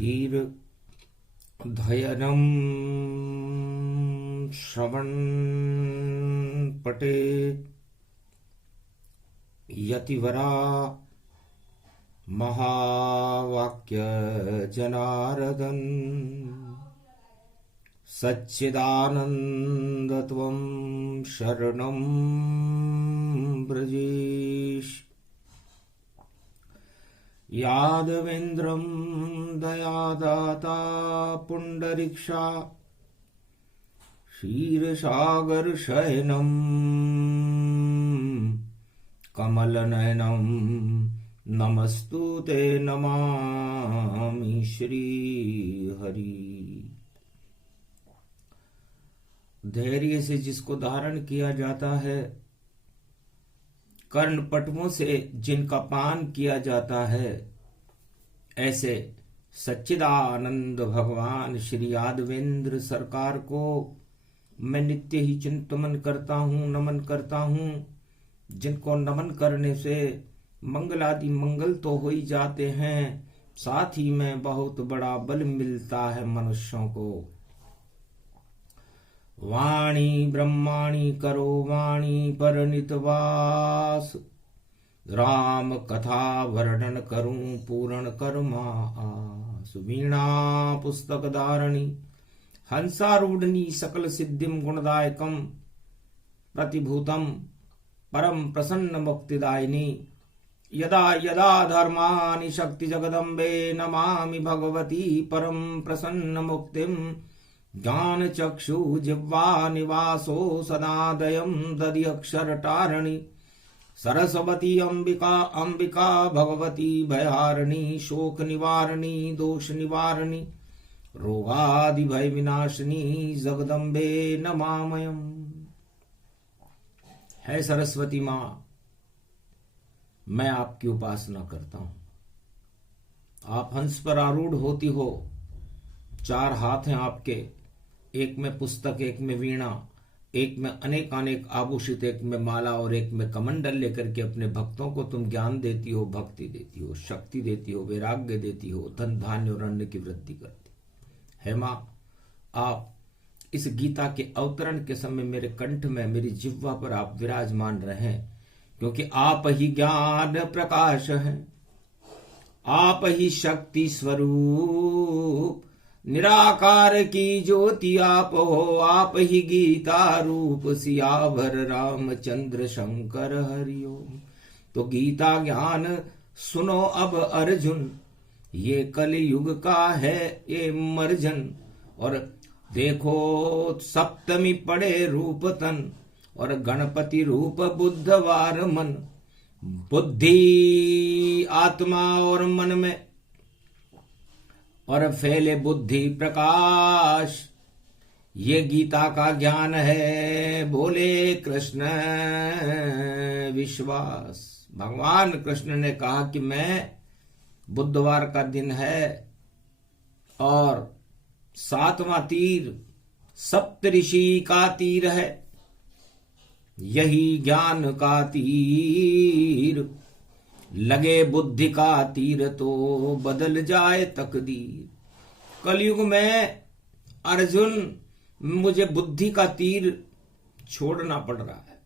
धीर धैर्यं श्रवण पठेत् यतिवरा महावाक्य जनार्दन सच्चिदानन्दत्वं शरणं ब्रजेश यादवेन्द्रं दयादाता पुण्डरीक्षा क्षीरसागरशयनं कमलनयनं नमस्तुते नमामि श्रीहरि। धैर्य से जिसको धारण किया जाता है, कर्णपटुओं से जिनका पान किया जाता है, ऐसे सच्चिदानंद भगवान श्री यादवेंद्र सरकार को मैं नित्य ही चिंतन करता हूँ, नमन करता हूँ। जिनको नमन करने से मंगलादि मंगल तो हो ही जाते हैं, साथ ही में बहुत बड़ा बल मिलता है मनुष्यों को। वाणी ब्रह्माणी करो वाणी पर नितवास, राम कथा वर्णन करूं पूर्ण कर्मा आस। वीणा पुस्तक धारणी हंसारूढ़नी सकल सिद्धिम गुणदायकम, प्रतिभूतम परम प्रसन्न मुक्तिदायिनी। यदा यदा धर्मानि शक्ति जगदम्बे, नमामि भगवती परम प्रसन्न मुक्तिम। ज्ञान चक्षु जिह्वा निवासो सदादयं दधि अक्षर टारणी, सरस्वती अंबिका अंबिका भगवती भयहारिणी। शोक निवारणी दोष निवारणी रोगादि भय विनाशिनी, जगदम्बे नमामयम्। है सरस्वती माँ, मैं आपकी उपासना करता हूं। आप हंस पर आरूढ़ होती हो, चार हाथ हैं आपके, एक में पुस्तक, एक में वीणा, एक में अनेक अनेक आभूषित, एक में माला और एक में कमंडल लेकर के अपने भक्तों को तुम ज्ञान देती हो, भक्ति देती हो, शक्ति देती हो, वैराग्य देती हो, धन धान्य और अन्न की वृद्धि करती है। माँ, आप इस गीता के अवतरण के समय मेरे कंठ में, मेरी जिह्वा पर आप विराजमान रहें, क्योंकि आप ही ज्ञान प्रकाश हैं, आप ही शक्ति स्वरूप, निराकार की ज्योति आप हो। आप ही गीता रूप, सियावर रामचंद्र शंकर हरिओम। तो गीता ज्ञान सुनो अब अर्जुन, ये कलयुग का है ये मर्जन। और देखो सप्तमी पड़े रूप तन, और गणपति रूप बुधवार मन। बुद्धि आत्मा और मन में, और फैले बुद्धि प्रकाश, ये गीता का ज्ञान है। बोले कृष्ण विश्वास। भगवान कृष्ण ने कहा कि मैं, बुधवार का दिन है और 7वां तीर सप्तऋषि का तीर है, यही ज्ञान का तीर। लगे बुद्धि का तीर तो बदल जाए तकदीर। कलयुग में अर्जुन, मुझे बुद्धि का तीर छोड़ना पड़ रहा है,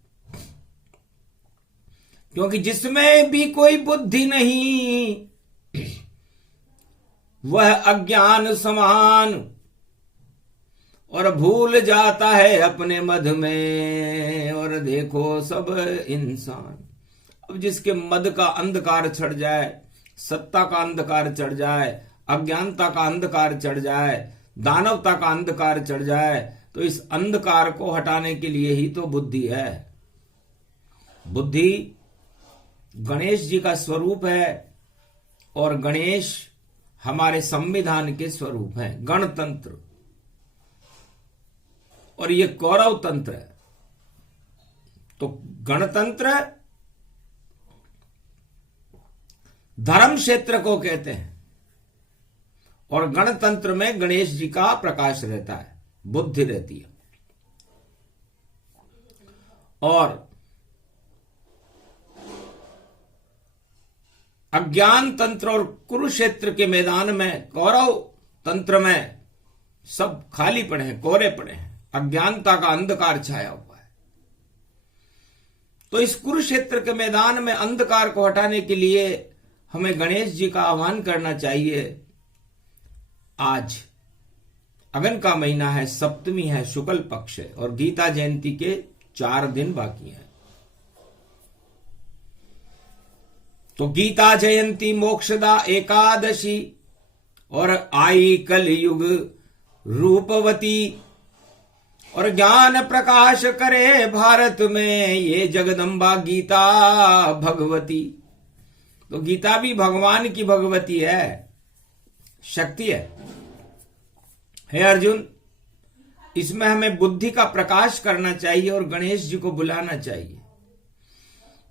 क्योंकि जिसमें भी कोई बुद्धि नहीं, वह अज्ञान समान, और भूल जाता है अपने मध में। और देखो सब इंसान, अब जिसके मद का अंधकार चढ़ जाए, सत्ता का अंधकार चढ़ जाए, अज्ञानता का अंधकार चढ़ जाए, दानवता का अंधकार चढ़ जाए, तो इस अंधकार को हटाने के लिए ही तो बुद्धि है। बुद्धि गणेश जी का स्वरूप है, और गणेश हमारे संविधान के स्वरूप है, गणतंत्र। और ये कौरव तंत्र है। तो गणतंत्र धर्म क्षेत्र को कहते हैं, और गणतंत्र में गणेश जी का प्रकाश रहता है, बुद्धि रहती है। और अज्ञान तंत्र और कुरुक्षेत्र के मैदान में, कौरव तंत्र में सब खाली पड़े हैं, कोरे पड़े हैं, अज्ञानता का अंधकार छाया हुआ है। तो इस कुरुक्षेत्र के मैदान में अंधकार को हटाने के लिए हमें गणेश जी का आह्वान करना चाहिए। आज अगन का महीना है, सप्तमी है, शुक्ल पक्ष है और गीता जयंती के 4 दिन बाकी हैं। तो गीता जयंती, मोक्षदा एकादशी और आई कलयुग रूपवती और ज्ञान प्रकाश करे भारत में ये जगदम्बा गीता भगवती। तो गीता भी भगवान की भगवती है, शक्ति है। हे अर्जुन, इसमें हमें बुद्धि का प्रकाश करना चाहिए और गणेश जी को बुलाना चाहिए।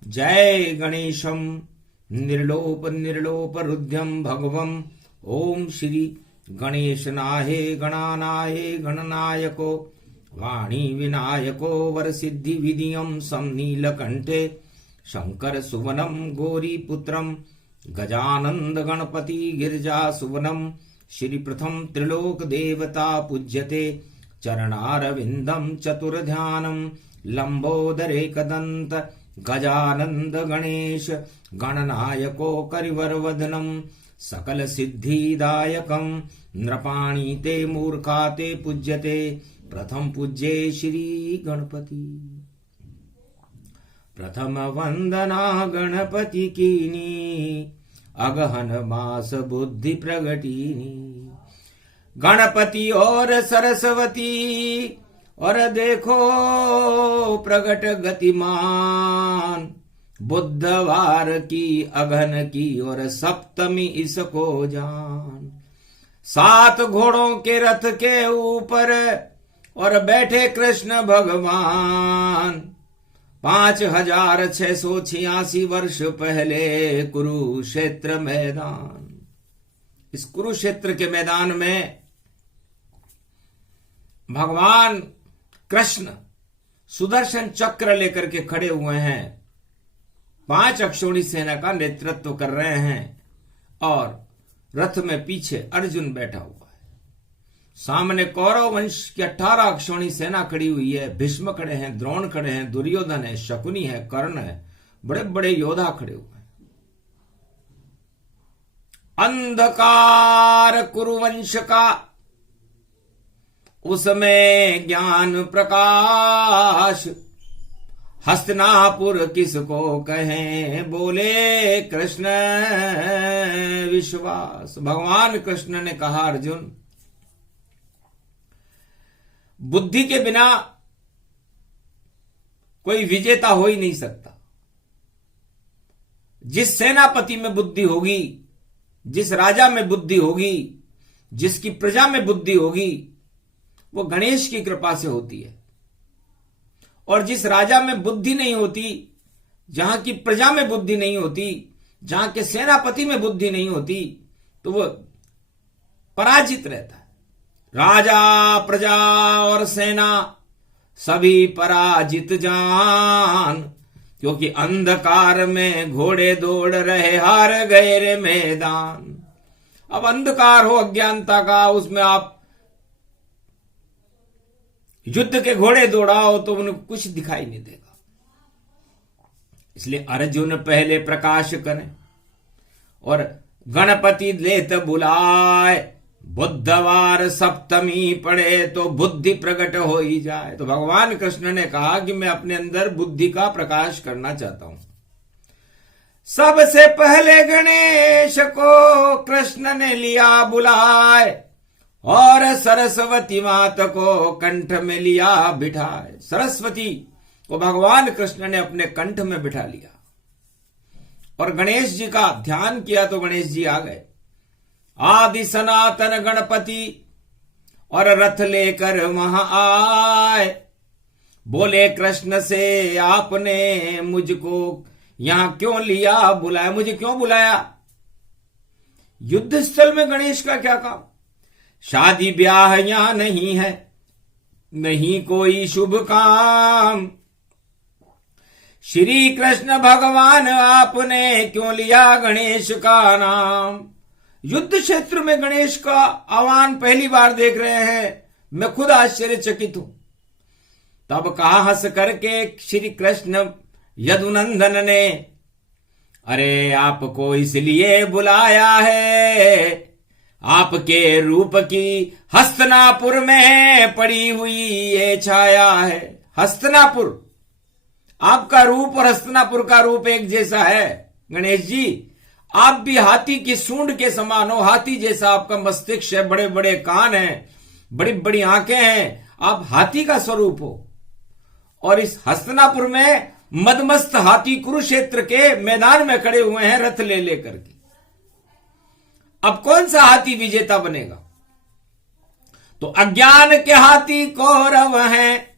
जय गणेशम निर्लोप निर्लोप रुद्ध्यम भगवम ओम श्री गणेशनाहे गणानाहे गणनायको वाणी विनायको वरसिद्धि विधियम समनीलकंठे शंकर सुवनम गौरी पुत्रम गजानंद गणपति गिरिजा सुवनम श्री प्रथम त्रिलोक देवता पूज्यते चरणारविंदम चतुर्ध्यानम लंबोदरे कदंत गजानंद गणेश गणनायको करिवरवदनम सकल सिद्धिदायकम नृपाणी ते मूर्खा ते पूज्यते प्रथम पूज्ये श्री गणपति। प्रथम वंदना गणपति कीनी अगहन मास बुद्धि प्रगटीनी। गणपति और सरस्वती और देखो प्रगट गतिमान, बुधवार की अगहन की और सप्तमी इसको जान। 7 घोड़ों के रथ के ऊपर और बैठे कृष्ण भगवान। 5686 वर्ष पहले कुरुक्षेत्र मैदान। इस कुरुक्षेत्र के मैदान में भगवान कृष्ण सुदर्शन चक्र लेकर के खड़े हुए हैं, 5 अक्षौणी सेना का नेतृत्व कर रहे हैं और रथ में पीछे अर्जुन बैठा हुआ है। सामने कौरव वंश की 18 अक्षौणी सेना खड़ी हुई है। भीष्म खड़े हैं, द्रोण खड़े हैं, दुर्योधन है, शकुनी है, कर्ण है, बड़े बड़े योद्धा खड़े हुए हैं। अंधकार कुरुवंश का, उसमें ज्ञान प्रकाश। हस्तिनापुर किसको कहें, बोले कृष्ण विश्वास। भगवान कृष्ण ने कहा, अर्जुन, बुद्धि के बिना कोई विजेता हो ही नहीं सकता। जिस सेनापति में बुद्धि होगी, जिस राजा में बुद्धि होगी, जिसकी प्रजा में बुद्धि होगी, वो गणेश की कृपा से होती है। और जिस राजा में बुद्धि नहीं होती, जहां की प्रजा में बुद्धि नहीं होती, जहां के सेनापति में बुद्धि नहीं होती, तो वो पराजित रहता है। राजा, प्रजा और सेना सभी पराजित जान, क्योंकि अंधकार में घोड़े दौड़ रहे, हार गए रे मैदान। अब अंधकार हो अज्ञानता का, उसमें आप युद्ध के घोड़े दौड़ाओ तो उन्हें कुछ दिखाई नहीं देगा। इसलिए अर्जुन पहले प्रकाश करें और गणपति लेत बुलाए। बुधवार सप्तमी पड़े तो बुद्धि प्रकट हो ही जाए। तो भगवान कृष्ण ने कहा कि मैं अपने अंदर बुद्धि का प्रकाश करना चाहता हूं। सबसे पहले गणेश को कृष्ण ने लिया बुलाए और सरस्वती माता को कंठ में लिया बिठाए। सरस्वती को भगवान कृष्ण ने अपने कंठ में बिठा लिया और गणेश जी का ध्यान किया तो गणेश जी आ गए। आदि सनातन गणपति और रथ लेकर वहां आए। बोले कृष्ण से, आपने मुझको यहां क्यों लिया, बुलाया, मुझे क्यों बुलाया? युद्ध स्थल में गणेश का क्या काम? शादी ब्याह यहां नहीं है, नहीं कोई शुभ काम। श्री कृष्ण भगवान आपने क्यों लिया गणेश का नाम। युद्ध क्षेत्र में गणेश का आह्वान पहली बार देख रहे हैं, मैं खुद आश्चर्यचकित हूं। तब कहा हंस करके श्री कृष्ण यदुनंदन ने, अरे आपको इसलिए बुलाया है, आपके रूप की हस्तिनापुर में पड़ी हुई ये छाया है। हस्तिनापुर, आपका रूप और हस्तिनापुर का रूप एक जैसा है गणेश जी। आप भी हाथी की सूंड के समान हो, हाथी जैसा आपका मस्तिष्क है, बड़े बड़े कान हैं, बड़ी बड़ी आंखें हैं, आप हाथी का स्वरूप हो। और इस हस्तिनापुर में मदमस्त हाथी कुरुक्षेत्र के मैदान में खड़े हुए हैं रथ ले लेकर के। अब कौन सा हाथी विजेता बनेगा? तो अज्ञान के हाथी कौरव हैं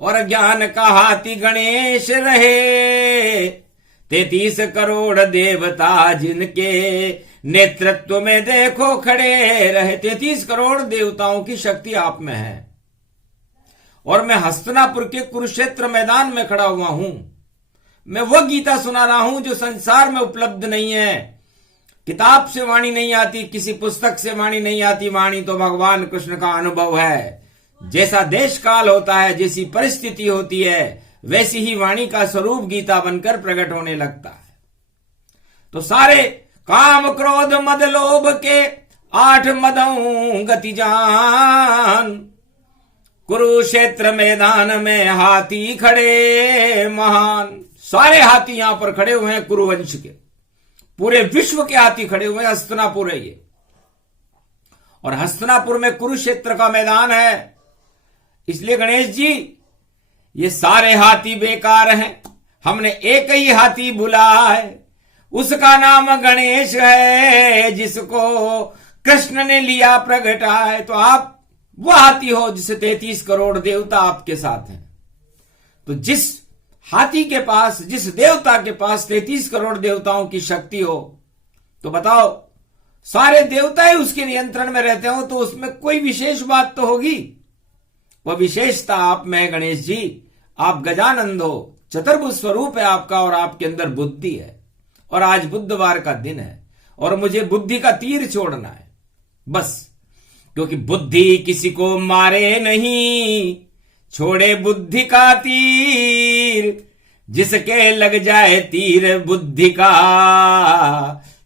और अज्ञान का हाथी गणेश रहे। 33 करोड़ देवता जिनके नेतृत्व में देखो खड़े रहे। 33 करोड़ देवताओं की शक्ति आप में है और मैं हस्तिनापुर के कुरुक्षेत्र मैदान में खड़ा हुआ हूं। मैं वह गीता सुना रहा हूं जो संसार में उपलब्ध नहीं है। किताब से वाणी नहीं आती, किसी पुस्तक से वाणी नहीं आती, वाणी तो भगवान कृष्ण का अनुभव है। जैसा देश काल होता है, जैसी परिस्थिति होती है, वैसी ही वाणी का स्वरूप गीता बनकर प्रकट होने लगता है। तो सारे काम क्रोध मद लोभ के 8 मदों गति जान, कुरुक्षेत्र मैदान में हाथी खड़े महान। सारे हाथी यहां पर खड़े हुए हैं कुरुवंश के, पूरे विश्व के हाथी खड़े हुए हैं। हस्तिनापुर है ये, और हस्तिनापुर में कुरुक्षेत्र का मैदान है। इसलिए गणेश जी, ये सारे हाथी बेकार हैं, हमने एक ही हाथी बुला है, उसका नाम गणेश है, जिसको कृष्ण ने लिया प्रगटा है। तो आप वो हाथी हो जिसे 33 करोड़ देवता आपके साथ हैं। तो जिस हाथी के पास, जिस देवता के पास 33 करोड़ देवताओं की शक्ति हो, तो बताओ सारे देवता ही उसके नियंत्रण में रहते हो, तो उसमें कोई विशेष बात तो होगी। वह विशेषता आप में है गणेश जी। आप गजानंद हो, चतुर्भुज स्वरूप है आपका, और आपके अंदर बुद्धि है। और आज बुधवार का दिन है और मुझे बुद्धि का तीर छोड़ना है बस, क्योंकि बुद्धि किसी को मारे नहीं, छोड़े बुद्धि का तीर। जिसके लग जाए तीर बुद्धि का,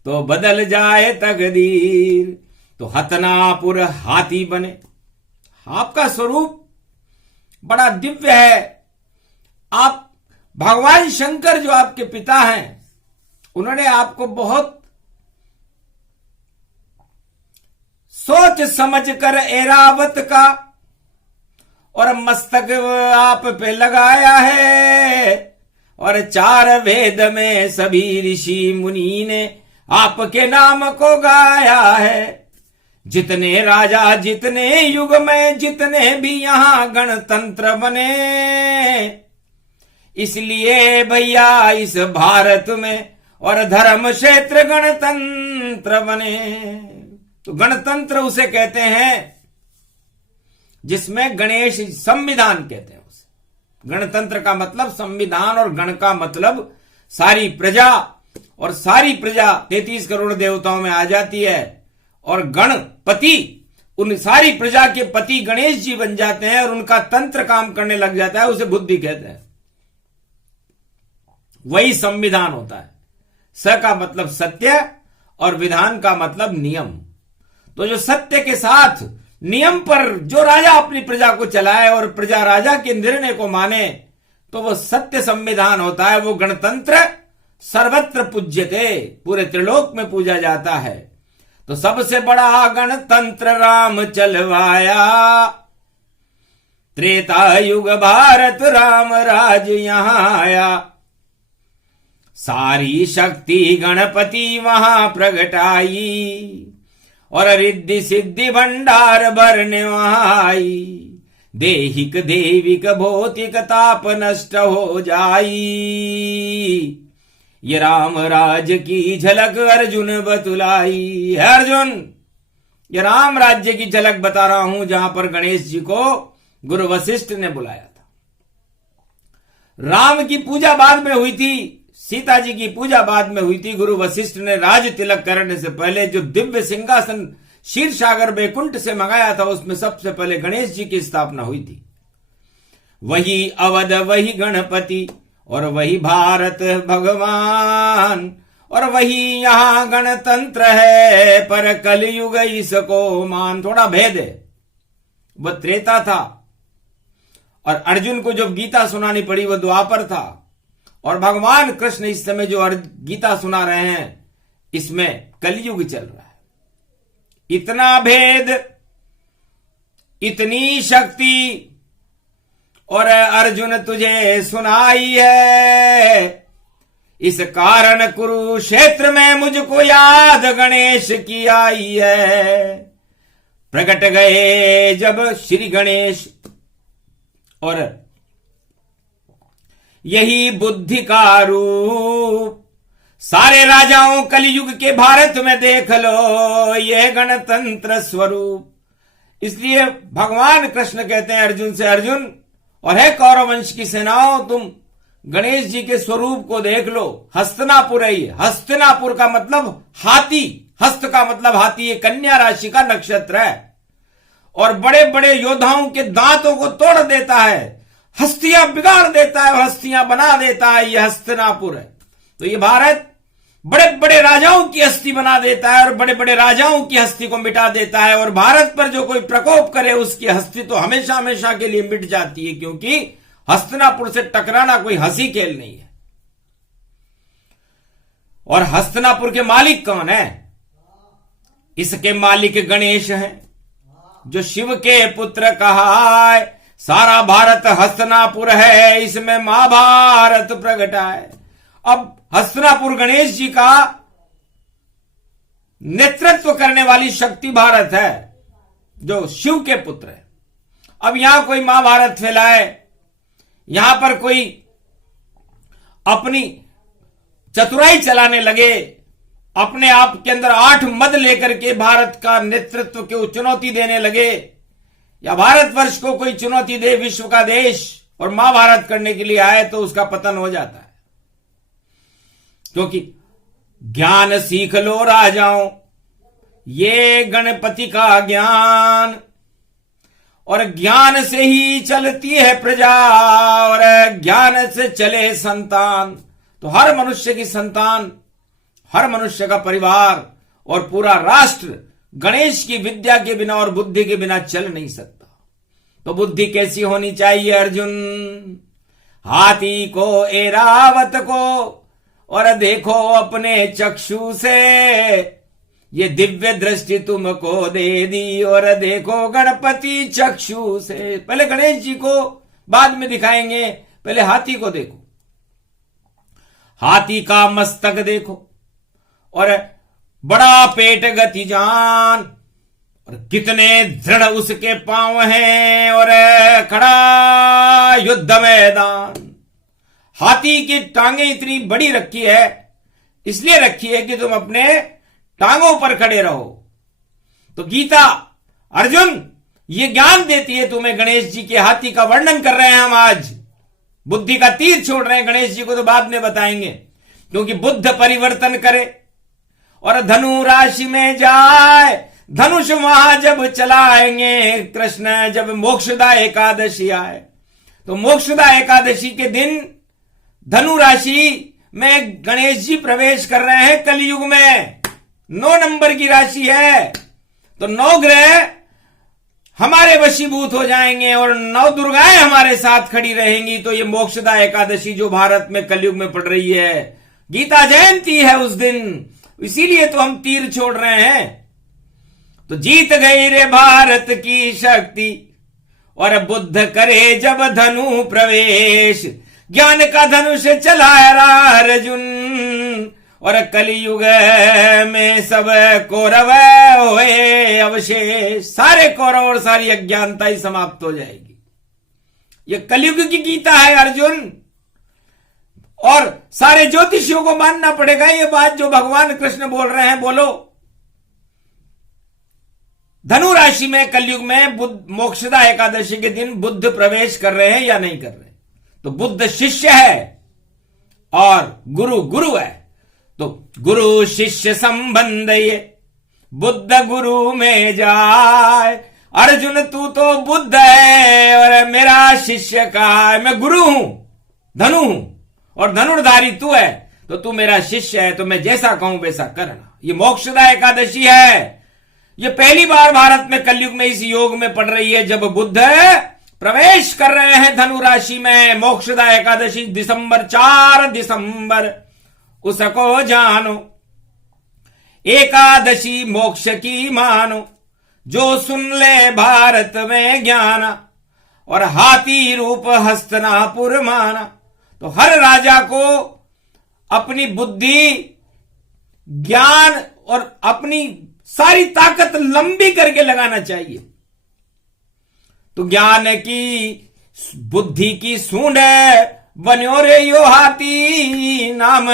तो बदल जाए तकदीर। तो हस्तिनापुर हाथी बने। आपका स्वरूप बड़ा दिव्य है। आप भगवान शंकर जो आपके पिता हैं, उन्होंने आपको बहुत सोच समझ कर ऐरावत का और मस्तक आप पे लगाया है। और 4 वेद में सभी ऋषि मुनि ने आपके नाम को गाया है। जितने राजा, जितने युग में, जितने भी यहां गणतंत्र बने, इसलिए भैया इस भारत में और धर्म क्षेत्र गणतंत्र बने। तो गणतंत्र उसे कहते हैं जिसमें गणेश, संविधान कहते हैं उसे। गणतंत्र का मतलब संविधान, और गण का मतलब सारी प्रजा, और सारी प्रजा 33 करोड़ देवताओं में आ जाती है। और गणपति, उन सारी प्रजा के पति गणेश जी बन जाते हैं और उनका तंत्र काम करने लग जाता है, उसे बुद्धि कहते हैं। वही संविधान होता है। स का मतलब सत्य और विधान का मतलब नियम। तो जो सत्य के साथ नियम पर जो राजा अपनी प्रजा को चलाए और प्रजा राजा के निर्णय को माने, तो वो सत्य संविधान होता है। वो गणतंत्र सर्वत्र पूज्यते, पूरे त्रिलोक में पूजा जाता है। तो सबसे बड़ा गणतंत्र राम चलवाया, त्रेता युग भारत राम राज यहां आया। सारी शक्ति गणपति वहां प्रगटाई, और रिद्धि सिद्धि भंडार भरने वहां आई। देहिक देविक भौतिक ताप नष्ट हो जाई। ये राम राज की झलक अर्जुन बतुलाई। है अर्जुन, ये राम राज्य की झलक बता रहा हूं, जहां पर गणेश जी को गुरु वशिष्ठ ने बुलाया था। राम की पूजा बाद में हुई थी, सीता जी की पूजा बाद में हुई थी। गुरु वशिष्ठ ने राज तिलक करने से पहले जो दिव्य सिंहासन क्षीर सागर बैकुंठ से मंगाया था, उसमें सबसे पहले गणेश जी की स्थापना हुई थी। वही अवध, वही गणपति और वही भारत भगवान, और वही यहां गणतंत्र है, पर कलयुग इसको मान। थोड़ा भेद है, वह त्रेता था और अर्जुन को जब गीता सुनानी पड़ी वह द्वापर था, और भगवान कृष्ण इस समय जो गीता सुना रहे हैं इसमें कलयुग चल रहा है। इतना भेद, इतनी शक्ति, और अर्जुन तुझे सुनाई है, इस कारण कुरुक्षेत्र में मुझको याद गणेश की आई है। प्रकट गए जब श्री गणेश, और यही बुद्धि का रूप, सारे राजाओं कलयुग के भारत में देख लो, यह गणतंत्र स्वरूप। इसलिए भगवान कृष्ण कहते हैं अर्जुन से, अर्जुन और है कौरव वंश की सेनाओं, तुम गणेश जी के स्वरूप को देख लो। हस्तिनापुर है ये, हस्तिनापुर का मतलब हाथी, हस्त का मतलब हाथी, ये कन्या राशि का नक्षत्र है और बड़े बड़े योद्धाओं के दांतों को तोड़ देता है, हस्तियां बिगाड़ देता है और हस्तियां बना देता है, ये हस्तिनापुर है। तो ये भारत बड़े बड़े राजाओं की हस्ती बना देता है और बड़े बड़े राजाओं की हस्ती को मिटा देता है, और भारत पर जो कोई प्रकोप करे उसकी हस्ती तो हमेशा हमेशा के लिए मिट जाती है, क्योंकि हस्तिनापुर से टकराना कोई हंसी खेल नहीं है। और हस्तिनापुर के मालिक कौन है? इसके मालिक गणेश हैं, जो शिव के पुत्र कहा है। सारा भारत हस्तिनापुर है, इसमें महाभारत प्रगटा है। अब हस्तिनापुर गणेश जी का नेतृत्व करने वाली शक्ति भारत है, जो शिव के पुत्र है। अब यहां कोई महाभारत फैलाए, यहां पर कोई अपनी चतुराई चलाने लगे, अपने आप के अंदर 8 मद लेकर के भारत का नेतृत्व को चुनौती देने लगे, या भारतवर्ष को कोई चुनौती दे, विश्व का देश, और महाभारत करने के लिए आए, तो उसका पतन हो जाता है। क्योंकि ज्ञान सीख लो राजाओं, ये गणपति का ज्ञान, और ज्ञान से ही चलती है प्रजा, और ज्ञान से चले संतान। तो हर मनुष्य की संतान, हर मनुष्य का परिवार और पूरा राष्ट्र गणेश की विद्या के बिना और बुद्धि के बिना चल नहीं सकता। तो बुद्धि कैसी होनी चाहिए अर्जुन? हाथी को ऐरावत को और देखो अपने चक्षु से, ये दिव्य दृष्टि तुमको दे दी, और देखो गणपति चक्षु से। पहले गणेश जी को बाद में दिखाएंगे, पहले हाथी को देखो। हाथी का मस्तक देखो, और बड़ा पेट गतिजान, और कितने दृढ़ उसके पांव हैं, और खड़ा युद्ध मैदान। हाथी की टांगे इतनी बड़ी रखी है, इसलिए रखी है कि तुम अपने टांगों पर खड़े रहो। तो गीता अर्जुन ये ज्ञान देती है तुम्हें। गणेश जी के हाथी का वर्णन कर रहे हैं हम आज, बुद्धि का तीर छोड़ रहे हैं। गणेश जी को तो बाद में बताएंगे, क्योंकि बुद्ध परिवर्तन करे और धनु राशि में जाए, धनुष वहां जब चलाएंगे कृष्ण, जब मोक्षदा एकादशी आए, तो मोक्षदा एकादशी के दिन धनु राशि में गणेश जी प्रवेश कर रहे हैं कलयुग में। 9 नंबर की राशि है, तो 9 ग्रह हमारे वशीभूत हो जाएंगे और 9 दुर्गाएं हमारे साथ खड़ी रहेंगी। तो ये मोक्षदा एकादशी जो भारत में कलयुग में पड़ रही है, गीता जयंती है उस दिन, इसीलिए तो हम तीर छोड़ रहे हैं। तो जीत गई रे भारत की शक्ति, और बुद्ध करे जब धनु प्रवेश, ज्ञान का धनुष चलाया अर्जुन, और कलियुग में सब कौरव हुए अवशेष। सारे कौरव और सारी अज्ञानता ही समाप्त हो जाएगी। ये कलयुग की गीता है अर्जुन, और सारे ज्योतिषियों को मानना पड़ेगा ये बात जो भगवान कृष्ण बोल रहे हैं। बोलो, धनु राशि में कलयुग में मोक्षदा एकादशी के दिन बुद्ध प्रवेश कर रहे हैं या नहीं कर रहे? तो बुद्ध शिष्य है और गुरु गुरु है। तो गुरु शिष्य संबंध ये बुद्ध गुरु में जाए। अर्जुन तू तो बुद्ध है और मेरा शिष्य का है, मैं गुरु हूं, धनु हूं और धनुर्धारी तू है, तो तू मेरा शिष्य है, तो मैं जैसा कहूं वैसा करना। ये मोक्षदा एकादशी है। ये पहली बार भारत में कलयुग में इस योग में पड़ रही है, जब बुद्ध प्रवेश कर रहे हैं धनु राशि में। मोक्षदा एकादशी दिसंबर 4 दिसंबर उसको जानो, एकादशी मोक्ष की मानो, जो सुन ले भारत में ज्ञान, और हाथी रूप हस्तिनापुर माना। तो हर राजा को अपनी बुद्धि, ज्ञान और अपनी सारी ताकत लंबी करके लगाना चाहिए। तो ज्ञान की बुद्धि की सूंड बन्यो रे यो हाथी, नाम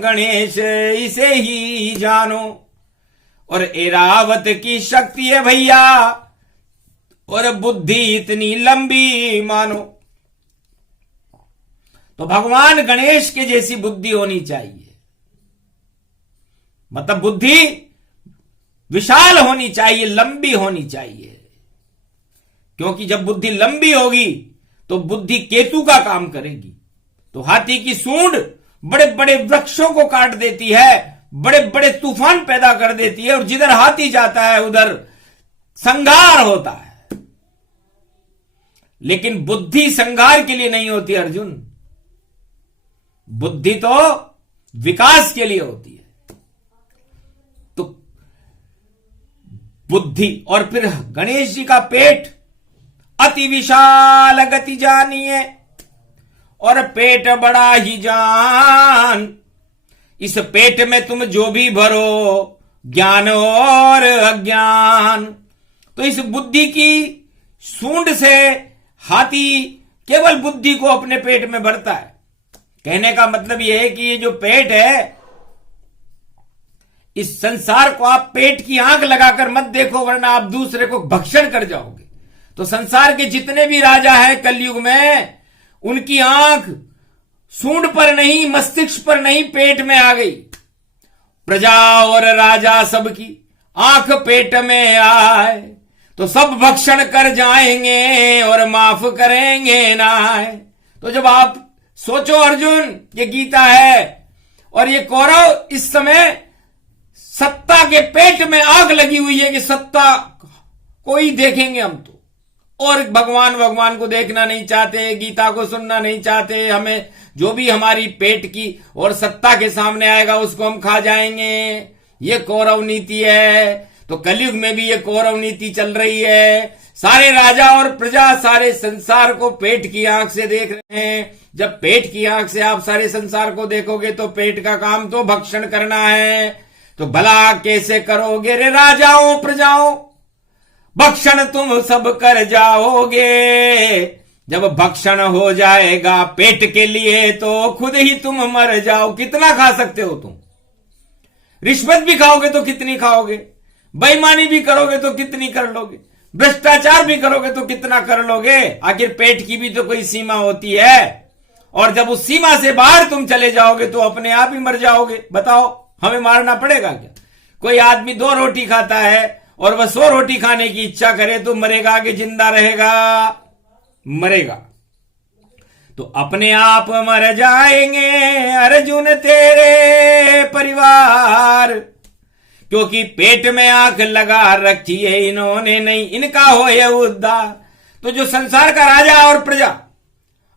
गणेश इसे ही जानो। और एरावत की शक्ति है भैया और बुद्धि इतनी लंबी मानो। तो भगवान गणेश के जैसी बुद्धि होनी चाहिए, मतलब बुद्धि विशाल होनी चाहिए, लंबी होनी चाहिए। क्योंकि जब बुद्धि लंबी होगी तो बुद्धि केतु का काम करेगी। तो हाथी की सूंड बड़े बड़े वृक्षों को काट देती है, बड़े बड़े तूफान पैदा कर देती है, और जिधर हाथी जाता है उधर संहार होता है। लेकिन बुद्धि संहार के लिए नहीं होती अर्जुन, बुद्धि तो विकास के लिए होती है। तो बुद्धि, और फिर गणेश जी का पेट अति विशाल गति जानिए, और पेट बड़ा ही जान। इस पेट में तुम जो भी भरो, ज्ञान और अज्ञान। तो इस बुद्धि की सूंड से हाथी केवल बुद्धि को अपने पेट में भरता है। कहने का मतलब यह है कि ये जो पेट है, इस संसार को आप पेट की आंख लगाकर मत देखो, वरना आप दूसरे को भक्षण कर जाओगे। तो संसार के जितने भी राजा हैं कलयुग में, उनकी आंख सूंड पर नहीं, मस्तिष्क पर नहीं, पेट में आ गई। प्रजा और राजा सबकी आंख पेट में आए, तो सब भक्षण कर जाएंगे और माफ करेंगे ना। तो जब आप सोचो अर्जुन, ये गीता है और ये कौरव इस समय सत्ता के पेट में आग लगी हुई है कि सत्ता को ही देखेंगे हम तो, और भगवान को देखना नहीं चाहते, गीता को सुनना नहीं चाहते। हमें जो भी हमारी पेट की और सत्ता के सामने आएगा उसको हम खा जाएंगे। ये कौरव नीति है। तो कलयुग में भी ये कौरव नीति चल रही है। सारे राजा और प्रजा सारे संसार को पेट की आंख से देख रहे हैं। जब पेट की आंख से आप सारे संसार को देखोगे तो पेट का काम तो भक्षण करना है। तो भला कैसे करोगे रे राजाओं प्रजाओं, भक्षण तुम सब कर जाओगे। जब भक्षण हो जाएगा पेट के लिए तो खुद ही तुम मर जाओ। कितना खा सकते हो तुम? रिश्वत भी खाओगे तो कितनी खाओगे, बेईमानी भी करोगे तो कितनी कर लोगे, भ्रष्टाचार भी करोगे तो कितना कर लोगे। आखिर पेट की भी तो कोई सीमा होती है, और जब उस सीमा से बाहर तुम चले जाओगे तो अपने आप ही मर जाओगे। बताओ, हमें मारना पड़ेगा क्या? कोई आदमी 2 रोटी खाता है और वह 100 रोटी खाने की इच्छा करे तो मरेगा कि जिंदा रहेगा? मरेगा। तो अपने आप मर जाएंगे अर्जुन तेरे परिवार, क्योंकि पेट में आंख लगा रखी है इन्होंने, नहीं इनका हो ये उद्धार। तो जो संसार का राजा और प्रजा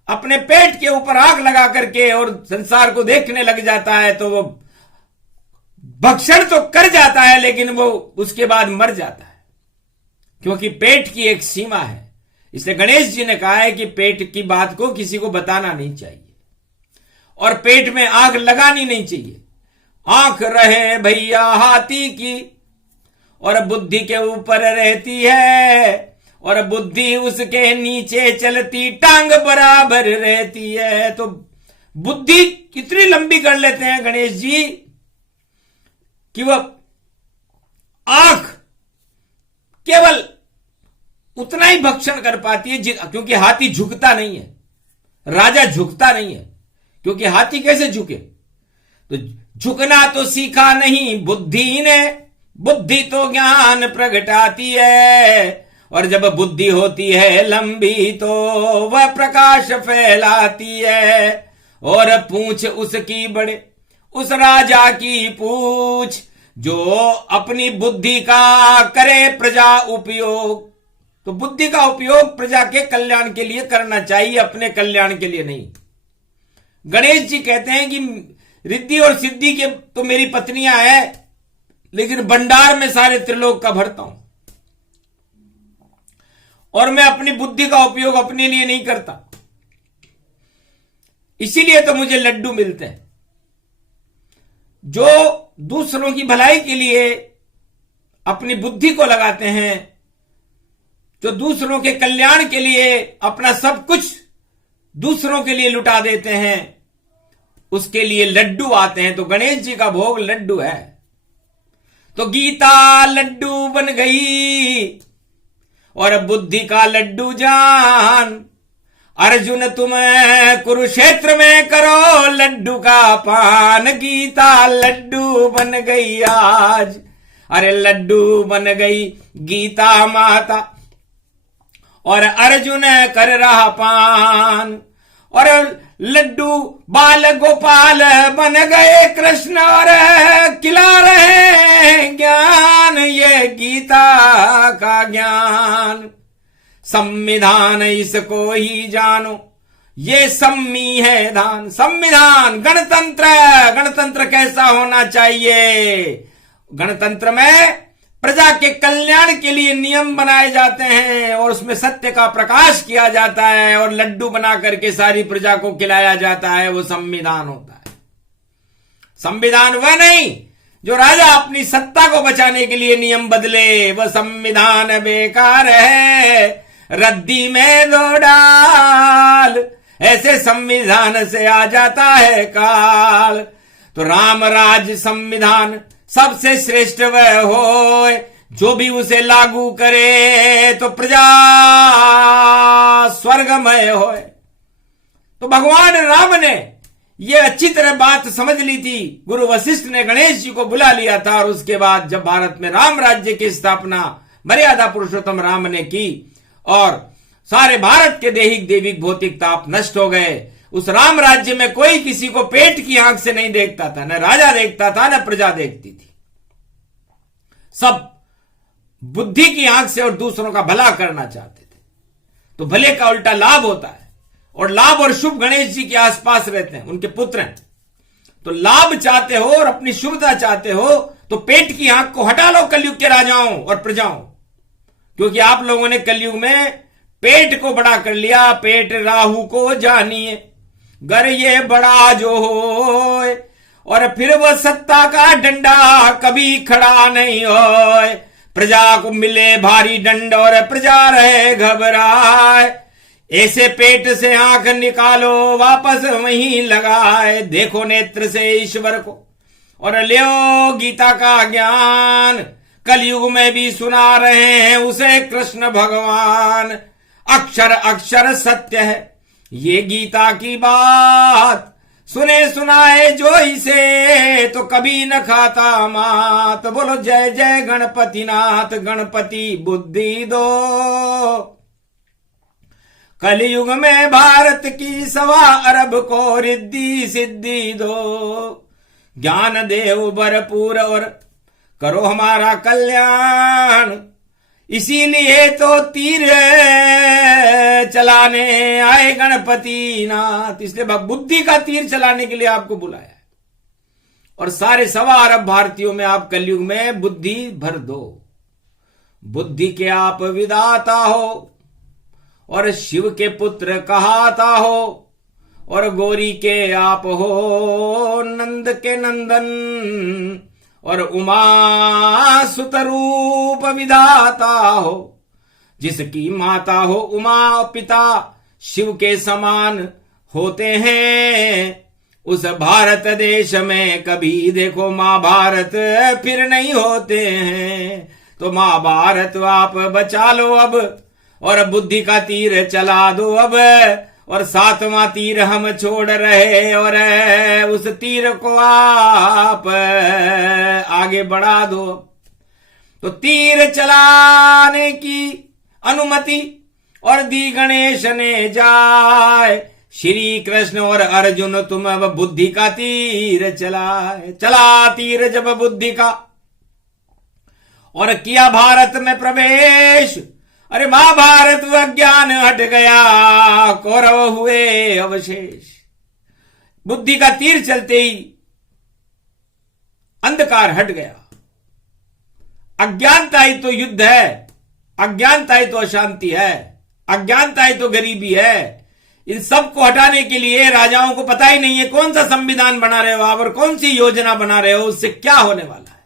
अपने पेट के ऊपर आंख लगा करके और संसार को देखने लग जाता है, तो वो भक्षण तो कर जाता है लेकिन वो उसके बाद मर जाता है, क्योंकि पेट की एक सीमा है। इसलिए गणेश जी ने कहा है कि पेट की बात को किसी को बताना नहीं चाहिए और पेट में आग लगानी नहीं चाहिए। आंख रहे भैया हाथी की और बुद्धि के ऊपर रहती है, और बुद्धि उसके नीचे चलती टांग बराबर रहती है। तो बुद्धि कितनी लंबी कर लेते हैं गणेश जी कि वह आंख केवल उतना ही भक्षण कर पाती है, क्योंकि हाथी झुकता नहीं है। राजा झुकता नहीं है, क्योंकि हाथी कैसे झुके? तो झुकना तो सीखा नहीं बुद्धि ने, बुद्धि तो ज्ञान प्रगटाती है, और जब बुद्धि होती है लंबी तो वह प्रकाश फैलाती है। और पूछ उसकी बड़े उस राजा की पूछ, जो अपनी बुद्धि का करे प्रजा उपयोग। तो बुद्धि का उपयोग प्रजा के कल्याण के लिए करना चाहिए, अपने कल्याण के लिए नहीं। गणेश जी कहते हैं कि रिद्धि और सिद्धि के तो मेरी पत्नियां हैं, लेकिन भंडार में सारे त्रिलोक का भरता हूं, और मैं अपनी बुद्धि का उपयोग अपने लिए नहीं करता, इसीलिए तो मुझे लड्डू मिलते हैं। जो दूसरों की भलाई के लिए अपनी बुद्धि को लगाते हैं, जो दूसरों के कल्याण के लिए अपना सब कुछ दूसरों के लिए लुटा देते हैं, उसके लिए लड्डू आते हैं। तो गणेश जी का भोग लड्डू है। तो गीता लड्डू बन गई और बुद्धि का लड्डू जान। अर्जुन तुम कुरुक्षेत्र में करो लड्डू का पान। गीता लड्डू बन गई आज, अरे लड्डू बन गई गीता माता, और अर्जुन कर रहा पान। और लड्डू बाल गोपाल बन गए कृष्ण, और खिला रहे ज्ञान, ये गीता का ज्ञान। संविधान इसको ही जानो, ये सम्मी है दान। संविधान, गणतंत्र, गणतंत्र कैसा होना चाहिए? गणतंत्र में प्रजा के कल्याण के लिए नियम बनाए जाते हैं, और उसमें सत्य का प्रकाश किया जाता है, और लड्डू बना करके सारी प्रजा को खिलाया जाता है। वो संविधान होता है। संविधान वह नहीं जो राजा अपनी सत्ता को बचाने के लिए नियम बदले। वह संविधान बेकार है, रद्दी में दो डाल, ऐसे संविधान से आ जाता है काल। तो राम राज संविधान सबसे श्रेष्ठ वह हो, जो भी उसे लागू करे तो प्रजा स्वर्गमय होए। तो भगवान राम ने यह अच्छी तरह बात समझ ली थी। गुरु वशिष्ठ ने गणेश जी को बुला लिया था, और उसके बाद जब भारत में राम राज्य की स्थापना मर्यादा पुरुषोत्तम राम ने की, और सारे भारत के दैहिक दैविक भौतिक ताप नष्ट हो गए। उस राम राज्य में कोई किसी को पेट की आंख से नहीं देखता था, न राजा देखता था, न प्रजा देखती थी। सब बुद्धि की आंख से और दूसरों का भला करना चाहते थे। तो भले का उल्टा लाभ होता है, और लाभ और शुभ गणेश जी के आसपास रहते हैं, उनके पुत्र हैं। तो लाभ चाहते हो और अपनी शुभता चाहते हो, तो पेट की आंख को हटा लो कलयुग के राजाओं और प्रजाओं, क्योंकि आप लोगों ने कलयुग में पेट को बड़ा कर लिया। पेट राहु को जानिए, गर ये बड़ा जो हो, और फिर वह सत्ता का डंडा कभी खड़ा नहीं हो। प्रजा को मिले भारी दंड और प्रजा रहे घबराए, ऐसे पेट से आंख निकालो वापस वहीं लगाए। देखो नेत्र से ईश्वर को और लियो गीता का ज्ञान, कलयुग में भी सुना रहे हैं उसे कृष्ण भगवान। अक्षर अक्षर सत्य है ये गीता की बात, सुने सुनाए जो इसे तो कभी न खाता मात। बोलो जय जय गणपति नाथ, गणपति बुद्धि दो। कलयुग में भारत की 1.25 अरब को रिद्धि सिद्धि दो। ज्ञान देव भरपूर और करो हमारा कल्याण, इसीलिए तो तीर चलाने आए गणपति नाथ। इसलिए बुद्धि का तीर चलाने के लिए आपको बुलाया है, और सारे 1.25 अरब भारतीयों में आप कलयुग में बुद्धि भर दो। बुद्धि के आप विधाता हो, और शिव के पुत्र कहाता हो, और गौरी के आप हो नंद के नंदन, और उमा सुत रूप विधाता हो। जिसकी माता हो उमा, पिता शिव के समान होते हैं। उस भारत देश में कभी देखो महाभारत फिर नहीं होते हैं। तो महाभारत आप बचा लो अब, और बुद्धि का तीर चला दो अब, और 7वां तीर हम छोड़ रहे और उस तीर को आप आगे बढ़ा दो। तो तीर चलाने की अनुमति और दी गणेश ने जाए। श्री कृष्ण और अर्जुन तुम अब बुद्धि का तीर चलाए। चला तीर जब बुद्धि का और किया भारत में प्रवेश। अरे महाभारत अज्ञान हट गया, कौरव हुए अवशेष। बुद्धि का तीर चलते ही अंधकार हट गया। अज्ञानता ही तो युद्ध है, अज्ञानता ही तो अशांति है, अज्ञानता ही तो गरीबी है। इन सब को हटाने के लिए राजाओं को पता ही नहीं है कौन सा संविधान बना रहे हो आप और कौन सी योजना बना रहे हो, उससे क्या होने वाला है।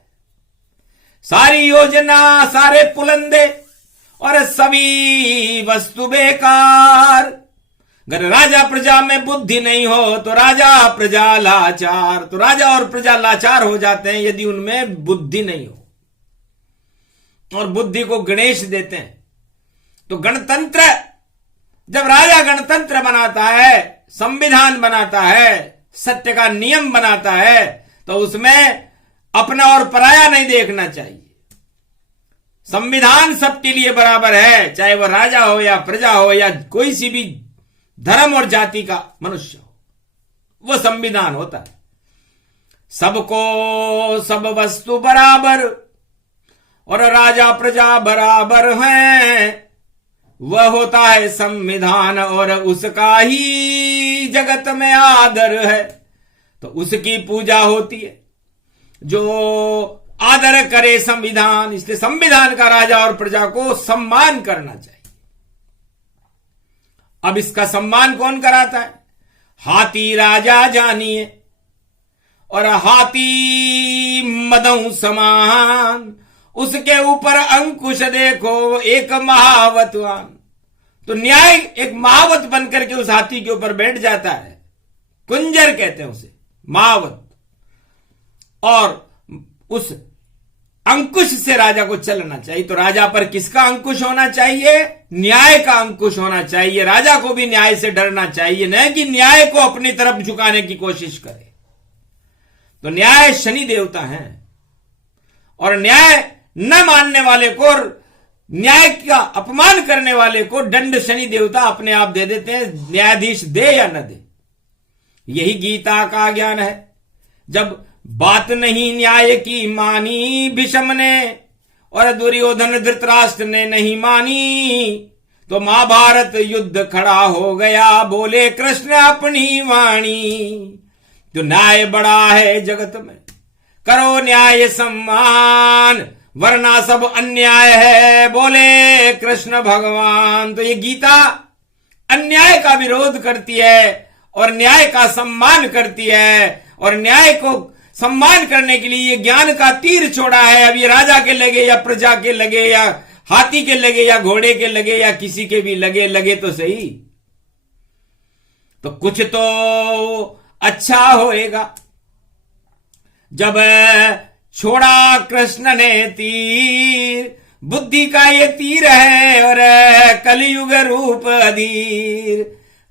सारी योजना, सारे पुलंदे और सभी वस्तु बेकार। अगर राजा प्रजा में बुद्धि नहीं हो तो राजा प्रजा लाचार। तो राजा और प्रजा लाचार हो जाते हैं यदि उनमें बुद्धि नहीं हो। और बुद्धि को गणेश देते हैं। तो गणतंत्र, जब राजा गणतंत्र बनाता है, संविधान बनाता है, सत्य का नियम बनाता है, तो उसमें अपना और पराया नहीं देखना चाहिए। संविधान सबके लिए बराबर है, चाहे वह राजा हो या प्रजा हो या कोई सी भी धर्म और जाति का मनुष्य हो, वो संविधान होता है। सबको सब वस्तु बराबर और राजा प्रजा बराबर हैं, वह होता है संविधान और उसका ही जगत में आदर है। तो उसकी पूजा होती है जो आदर करे संविधान। इसलिए संविधान का राजा और प्रजा को सम्मान करना चाहिए। अब इसका सम्मान कौन कराता है? हाथी राजा जानिए और हाथी मदऊ समान, उसके ऊपर अंकुश देखो एक महावतवान। तो न्याय एक महावत बनकर के उस हाथी के ऊपर बैठ जाता है। कुंजर कहते हैं उसे, महावत। और उस अंकुश से राजा को चलना चाहिए। तो राजा पर किसका अंकुश होना चाहिए? न्याय का अंकुश होना चाहिए। राजा को भी न्याय से डरना चाहिए, न कि न्याय को अपनी तरफ झुकाने की कोशिश करे। तो न्याय शनि देवता है और न्याय न मानने वाले को, न्याय का अपमान करने वाले को दंड शनि देवता अपने आप दे देते हैं, न्यायाधीश दे या न दे। यही गीता का ज्ञान है। जब बात नहीं न्याय की मानी भीष्म ने और दुर्योधन धृतराष्ट्र ने नहीं मानी, तो महाभारत युद्ध खड़ा हो गया। बोले कृष्ण अपनी वाणी, तो न्याय बड़ा है जगत में, करो न्याय सम्मान, वरना सब अन्याय है, बोले कृष्ण भगवान। तो ये गीता अन्याय का विरोध करती है और न्याय का सम्मान करती है। और न्याय को सम्मान करने के लिए ये ज्ञान का तीर छोड़ा है। अब ये राजा के लगे या प्रजा के लगे या हाथी के लगे या घोड़े के लगे या किसी के भी लगे तो सही, तो कुछ तो अच्छा होएगा। जब छोड़ा कृष्ण ने तीर, बुद्धि का ये तीर है और कलयुग रूप अधीर।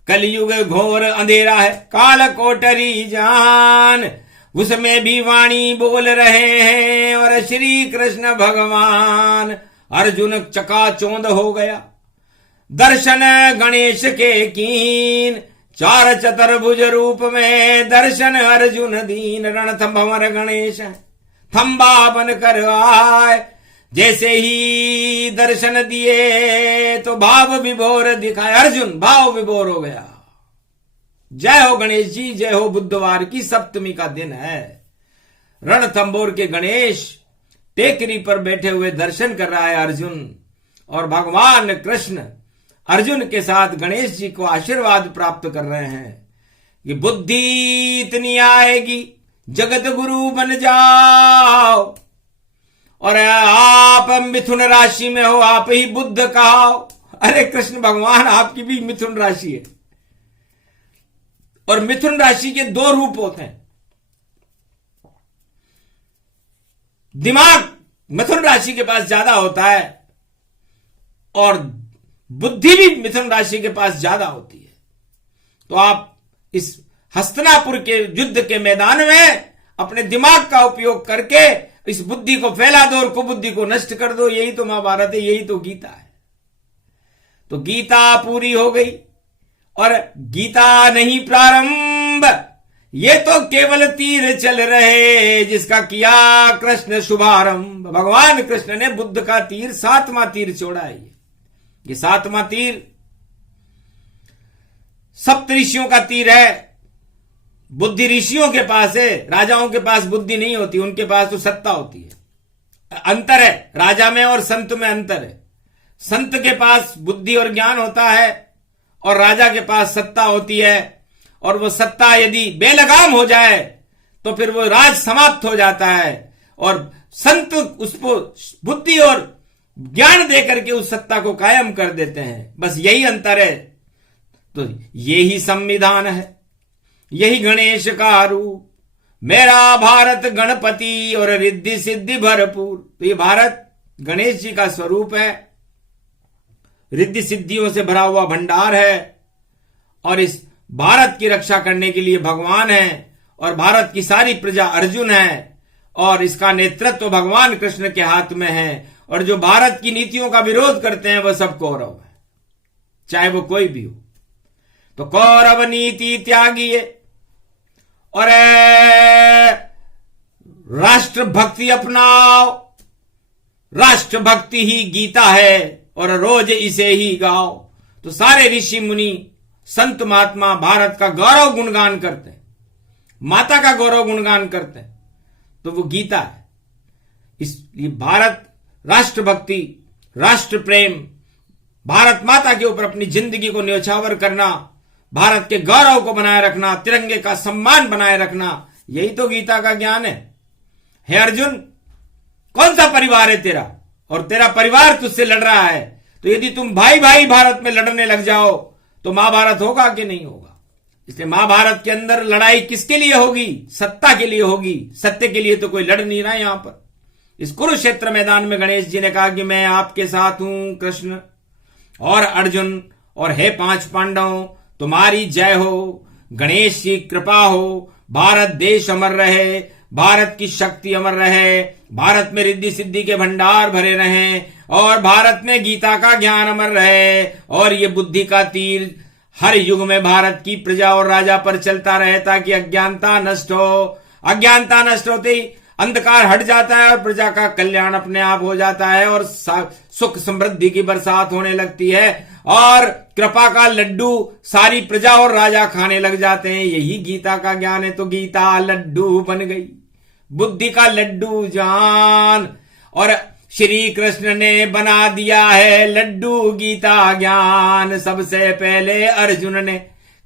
कलयुग घोर अंधेरा है, काल कोठरी जान, उसमें भी वाणी बोल रहे हैं। और श्री कृष्ण भगवान अर्जुन चकाचौंध हो गया, दर्शन गणेश के कीन। चार चतुर्भुज रूप में दर्शन अर्जुन दीन। रणथंभवर गणेश थंबा बन कर आए, जैसे ही दर्शन दिए तो भाव विभोर दिखाए। अर्जुन भाव विभोर हो गया। जय हो गणेश जी, जय हो। बुधवार की सप्तमी का दिन है। रणथंभौर के गणेश टेकरी पर बैठे हुए दर्शन कर रहा है अर्जुन, और भगवान कृष्ण अर्जुन के साथ गणेश जी को आशीर्वाद प्राप्त कर रहे हैं कि बुद्धि इतनी आएगी जगत गुरु बन जाओ। और आप मिथुन राशि में हो, आप ही बुद्ध कहाओ। अरे कृष्ण भगवान आपकी भी मिथुन राशि है, और मिथुन राशि के दो रूप होते हैं। दिमाग मिथुन राशि के पास ज्यादा होता है और बुद्धि भी मिथुन राशि के पास ज्यादा होती है। तो आप इस हस्तिनापुर के युद्ध के मैदान में अपने दिमाग का उपयोग करके इस बुद्धि को फैला दो और कुबुद्धि को नष्ट कर दो। यही तो महाभारत है, यही तो गीता है। तो गीता पूरी हो गई और गीता नहीं प्रारंभ, ये तो केवल तीर चल रहे जिसका किया कृष्ण शुभारंभ। भगवान कृष्ण ने बुद्ध का तीर 7वां तीर छोड़ा है। ये 7वां तीर सप्त ऋषियों का तीर है। बुद्धि ऋषियों के पास है, राजाओं के पास बुद्धि नहीं होती, उनके पास तो सत्ता होती है। अंतर है राजा में और संत में, अंतर है। संत के पास बुद्धि और ज्ञान होता है और राजा के पास सत्ता होती है, और वो सत्ता यदि बेलगाम हो जाए तो फिर वो राज समाप्त हो जाता है, और संत उसको बुद्धि और ज्ञान देकर के उस सत्ता को कायम कर देते हैं। बस यही अंतर है। तो यही संविधान है, यही गणेश का रूप। मेरा भारत गणपति और रिद्धि सिद्धि भरपूर। तो ये भारत गणेश जी का स्वरूप है, रिद्धि सिद्धियों से भरा हुआ भंडार है, और इस भारत की रक्षा करने के लिए भगवान है, और भारत की सारी प्रजा अर्जुन है, और इसका नेतृत्व भगवान कृष्ण के हाथ में है। और जो भारत की नीतियों का विरोध करते हैं वह सब कौरव है, चाहे वो कोई भी हो। तो कौरव नीति त्यागिए और राष्ट्र भक्ति अपनाओ। राष्ट्र भक्ति ही गीता है और रोज इसे ही गाओ। तो सारे ऋषि मुनि संत महात्मा भारत का गौरव गुणगान करते हैं, माता का गौरव गुणगान करते हैं, तो वो गीता है। इसलिए भारत राष्ट्र भक्ति, राष्ट्र प्रेम, भारत माता के ऊपर अपनी जिंदगी को न्यौछावर करना, भारत के गौरव को बनाए रखना, तिरंगे का सम्मान बनाए रखना, यही तो गीता का ज्ञान है। हे अर्जुन, कौन सा परिवार है तेरा, और तेरा परिवार तुझसे लड़ रहा है, तो यदि तुम भाई भाई भारत में लड़ने लग जाओ तो महाभारत होगा कि नहीं होगा। इसलिए महाभारत के अंदर लड़ाई किसके लिए होगी? सत्ता के लिए होगी। सत्य के लिए तो कोई लड़ नहीं रहा। यहां पर इस कुरुक्षेत्र मैदान में गणेश जी ने कहा कि मैं आपके साथ हूं कृष्ण और अर्जुन, और हे 5 पांडवों तुम्हारी जय हो, गणेश की कृपा हो, भारत देश अमर रहे, भारत की शक्ति अमर रहे, भारत में रिद्धि सिद्धि के भंडार भरे रहें, और भारत में गीता का ज्ञान अमर रहे, और ये बुद्धि का तीर हर युग में भारत की प्रजा और राजा पर चलता रहे, ताकि अज्ञानता नष्ट हो। अज्ञानता नष्ट होते ही अंधकार हट जाता है और प्रजा का कल्याण अपने आप हो जाता है, और सुख समृद्धि की बरसात होने लगती है, और कृपा का लड्डू सारी प्रजा और राजा खाने लग जाते हैं। यही गीता का ज्ञान है। तो गीता लड्डू बन गई, बुद्धि का लड्डू जान, और श्री कृष्ण ने बना दिया है लड्डू गीता ज्ञान। सबसे पहले अर्जुन ने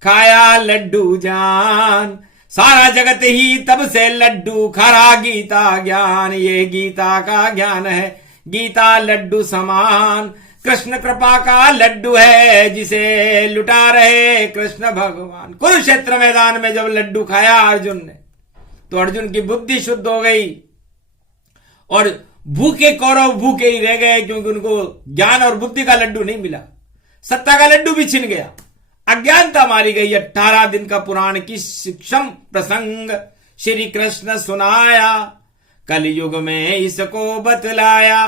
खाया लड्डू जान, सारा जगत ही तब से लड्डू खा गीता ज्ञान। ये गीता का ज्ञान है, गीता लड्डू समान, कृष्ण कृपा का लड्डू है, जिसे लुटा रहे कृष्ण भगवान। कुरुक्षेत्र मैदान में जब लड्डू खाया अर्जुन ने, तो अर्जुन की बुद्धि शुद्ध हो गई, और भूखे कौरव भूखे ही रह गए, क्योंकि उनको ज्ञान और बुद्धि का लड्डू नहीं मिला। सत्ता का लड्डू भी छिन गया, अज्ञानता मारी गई। 18 दिन का पुराण की शिक्षम प्रसंग श्री कृष्ण सुनाया, कलयुग में इसको बतलाया।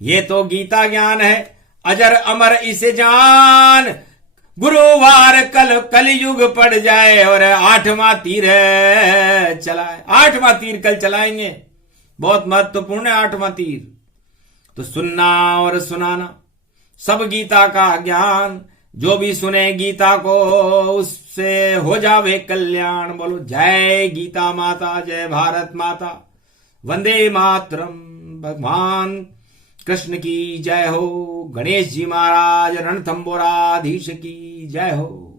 ये तो गीता ज्ञान है, अजर अमर इसे जान। गुरुवार कलयुग पड़ जाए और 8वां तीर चलाए। 8वां तीर कल चलाएंगे, बहुत महत्वपूर्ण है 8वां तीर। तो सुनना और सुनाना सब गीता का ज्ञान, जो भी सुने गीता को उससे हो जावे कल्याण। बोलो जय गीता माता, जय भारत माता, वंदे मातरम। भगवान कृष्ण की जय हो, गणेश जी महाराज रणथंबोराधीश की जय हो।